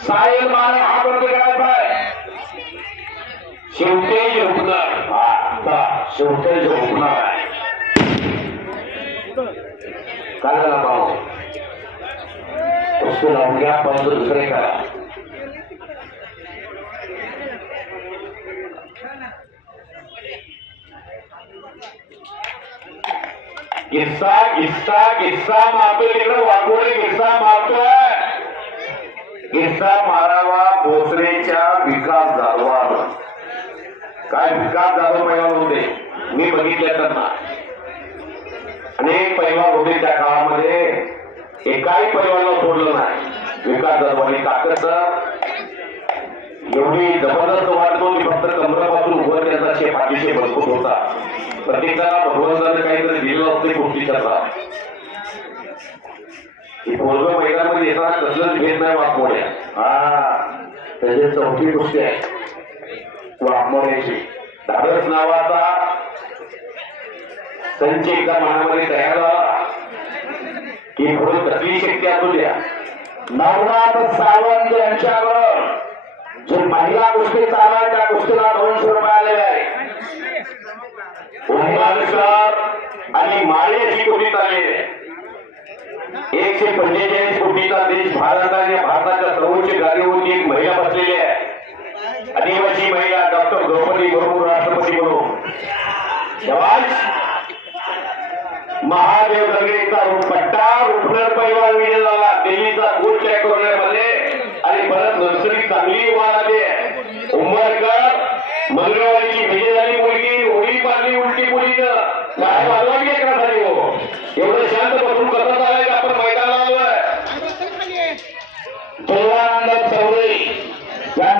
साहेब मला हा बंद करायचा आहे. शेवटी झोपणार शेवटी झोपणार आहे. काय झाला पाहू उसको लावून घ्या पण दुसरे करा. गिस्सा गिस्सा गिस्सा मारतोय तिकडे वाघोडे गिस्सा मारतोय. गिस्सा मारावा भोसरेच्या विकास जाधवान. काय विकास जाधव पैलवान होते मी बघितले त्यांना. अनेक पैलवान होते त्या काळामध्ये एकाही पैलवानला सोडलं नाही. विकास जाधवांनी ताकद एवढी जबरदस्त वाटतो की फक्त कमरापासून वर त्याचा शेप अतिशय मजबूत होता. प्रत्येकाला भगवंताने काहीतरी दिलेलं असते गोष्टीचा. पूर्व मैदानामध्ये येताना कसलंच भेट नाही वाघमोड्या. त्याची चौथी गोष्टी आहे वाघमोड्याची. धाडस नावाचा संच एकदा मनामध्ये तयार झाला की पुढे कसली शक्ती असू द्या. नवनाथ सावंत यांच्यावर जे महिला गोष्टी चालला त्या गोष्टीला 200 रुपये आलेले आहे. आणि माळे अशी कोटी चालली आहे. 145 कोटीचा देश भारताने भारताच्या सर्वोच्च गाडीवरती एक महिला बसलेली आहे. आदिवासी महिला डॉक्टर द्रौपदी मुर्मू राष्ट्रपती म्हणून.